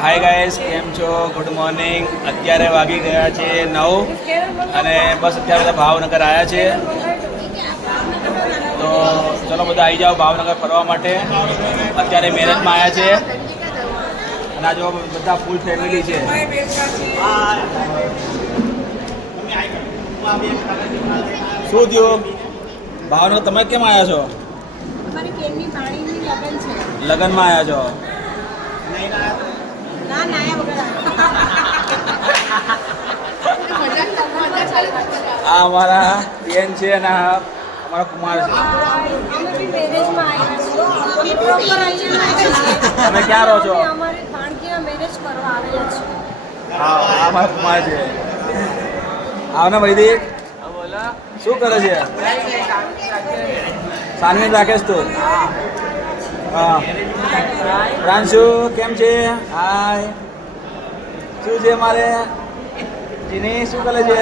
Hi guys, કેમ છો? Good morning. અત્યારે વાગી ગયા છે 9 અને બસ અત્યારે બધા ભાવનગર આવ્યા છે. તો ચલો બધા આવી જાઓ ભાવનગર ફરવા માટે. અત્યારે મેરેજમાં આવ્યા છે અને આ જો બધા ફૂલ ફેમિલી છે. શું થયું ભાવનગર? તમે કેમ આવ્યા છો? લગ્નમાં આવ્યા છો? આ અમારા બેન છે અને અમારા કુમાર છે. તમે ક્યાં રહો છો? હા, અમારા કુમાર છે. આવને ભાઈ, શું કરે છે? સાનવી રાખેશ તું? હા. પ્રાંશુ કેમ છે? હાય. શું છે મારે જીની? શું કરે છે?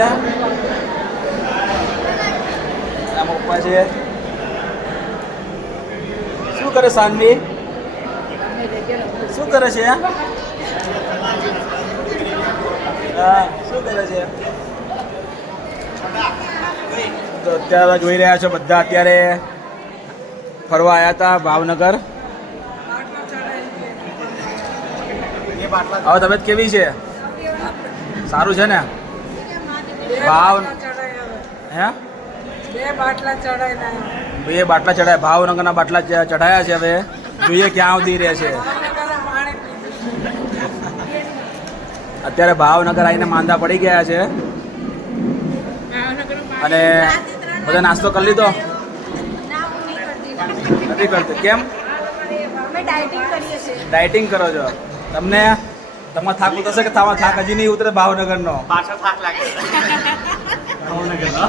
પપ્પા છે. શું કરે સાનવી? શું કરે છે? હા, શું કરે છે? તો અત્યારે જોઈ રહ્યા છો બધા અત્યારે ફરવા આવ્યા હતા ભાવનગર. હવે તબિયત કેવી છે? સારું છે ને? ભાવ હે 2 બાટલા ચડાયા. ભાવનગરના બાટલા ચઢાયા છે. હવે જોઈએ ક્યાં સુધી રહે છે. અત્યારે ભાવનગર આવીને માંદા પડી ગયા છે અને બધા નાસ્તો કરી લીધો? નથી કરતો. કેમ? ડાયટિંગ કરો છો? તમને તમારે થાક ઉતરશે કે તમારો થાક હજી નહીં ઉતરે? ભાવનગરનો પાછો થાક લાગે. ભાવનગરનો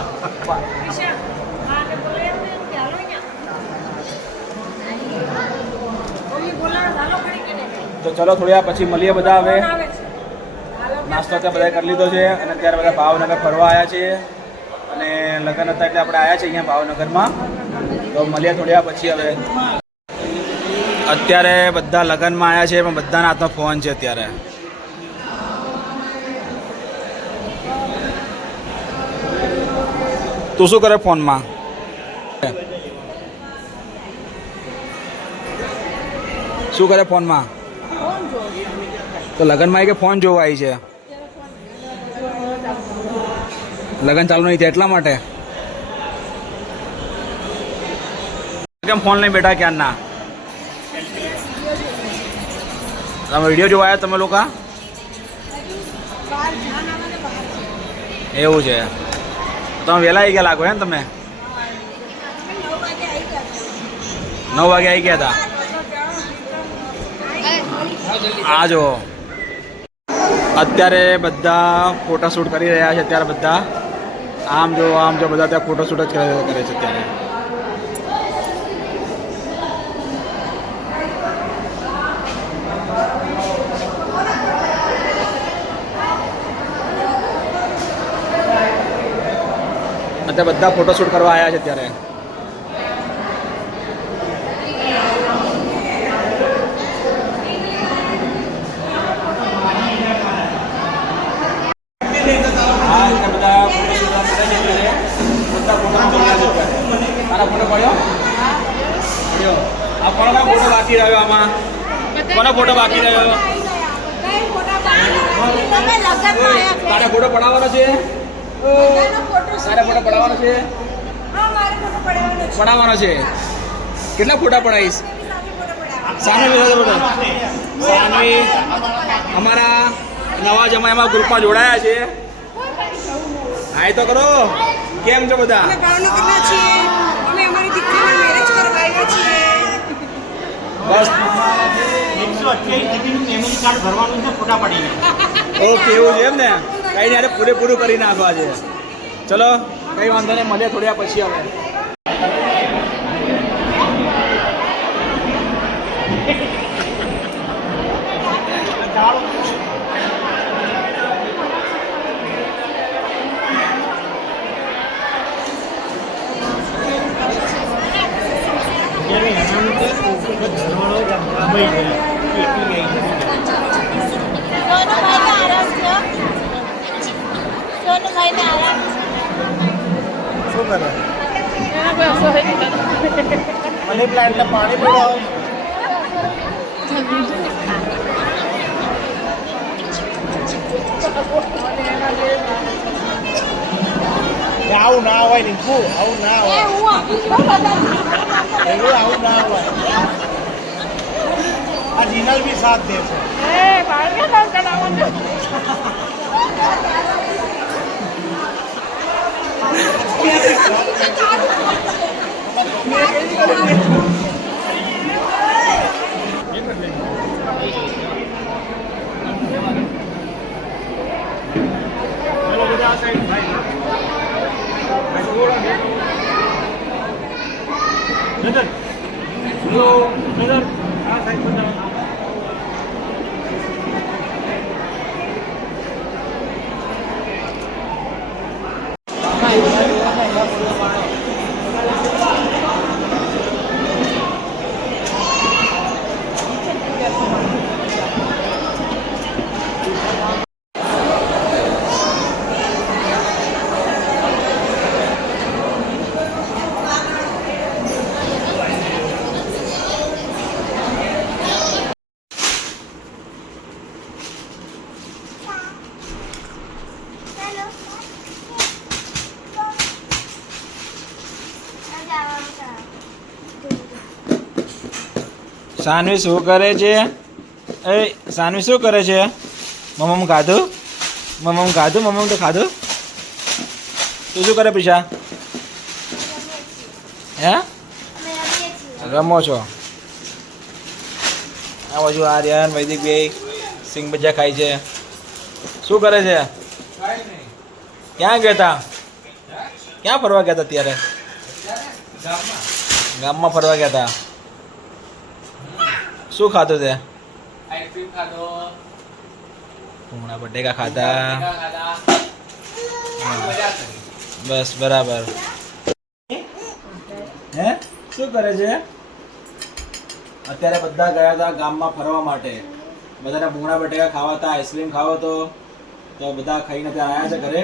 તો ચલો થોડી પછી મળીએ બધા. હવે નાસ્તો ત્યાં બધા કરી લીધો છે અને અત્યારે બધા ભાવનગર ફરવા આવ્યા છે અને લગ્ન હતા એટલે આપણે આવ્યા છે અહીંયા ભાવનગરમાં. તો મળીએ થોડી પછી. હવે અત્યારે બધા લગ્નમાં આવ્યા છે પણ બધાના હાથમાં ફોન છે અત્યારે. તું શું કરે ફોનમાં? શું કરે ફોનમાં? તો લગ્નમાં આવી કે ફોન જોવા આવી છે? લગ્ન ચાલુ નહીં છે એટલા માટે કેમ ફોન લઈને બેઠા ક્યારના? તમે વિડીયો જોવા આવ્યા તમે લોકો? એવું છે. તમે વહેલા આવી ગયા લાગો હે ને? તમે 9 વાગે આવી ગયા હતા. આ જો અત્યારે બધા ફોટોશૂટ કરી રહ્યા છે. અત્યારે બધા આમ જો બધા ત્યાં ફોટોશૂટ જ કરે છે અત્યારે. અત્યારે બધા ફોટોશૂટ કરવા આવ્યા છે અત્યારે. ફોટો બાકી રહ્યો આમાં? કોનો ફોટો બાકી રહ્યો? તારે ફોટો પડાવવાનો છે? તારે ફોટો પડાવવાનો છે? પડાવવાનો છે. કેટલા ફોટા પડાવીશ? સાનવી અમારા નવા જમાઈમાં ગ્રુપમાં જોડાયા છે. હાય તો કરો. કેમ છો બધા? બસ 128 કાર્ડ ભરવાનું છે ફોટા પડીને. ઓકે, એવું છે એમ ને? કઈ નહીં, પૂરેપૂરું કરી નાખવા છે. ચલો કઈ વાંધો નહીં, મળીએ થોડી પછી. હવે શું કરે મની પ્લાન્ટને પાણી પીવડાવો આવું ના હોય નીકુ આવું ના હોય આવું ના હોય આ જીનલ બી સાથ દે છે સાનવી શું કરે છે? એ સાનવી શું કરે છે? મમ્મ ખાધું? મમ્મ ખાધું? મમ્મ તો ખાધું? તું શું કરે પીછા? હે રમો છો? આ બાજુ આર્યન વૈદિક બે સિંગ ભજીયા ખાય છે. શું કરે છે? ક્યાં ગયા હતા? ક્યાં ફરવા ગયા હતા અત્યારે? ગામમાં ફરવા ગયા હતા. શું ખાધું તે? આઈસ્ક્રીમ ખાધો, ભૂંગળા બટેકા ખાધા. મજા કરી. બસ બરાબર. હે શું કરે છે? અત્યારે બધા ગયા હતા ગામમાં ફરવા માટે. બધાને ભૂંગળા બટેકા ખાવા હતા, આઈસ્ક્રીમ ખાવો તો બધા ખાઈને ત્યાં આવ્યા છે ઘરે.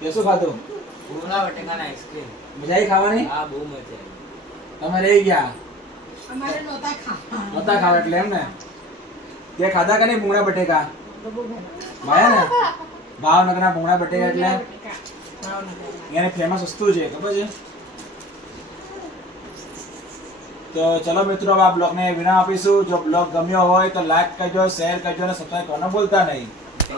તે શું ખાધું? ભૂંગળા બટેકાના આઈસ્ક્રીમ. મજા આવી ખાવાની? હા, બહુ મજા આવી. તમે રહી ગયા? અમારે નહોતા ખાવા એટલે એમ ને? તે ખાધા કે નહીં ભૂંગળા બટેકા? ભાયા ને ભાવનગરના ભૂંગળા બટેકા એટલે એને ફેમસ વસ્તુ છે, ખબર છે? તો ચલો મિત્રો, આ બ્લોગને વિરામ આપીશું. જો બ્લોગ ગમ્યો હોય તો લાઈક કરજો, શેર કરજો અને સબસ્ક્રાઈબ કરવાનું ભૂલતા નહીં.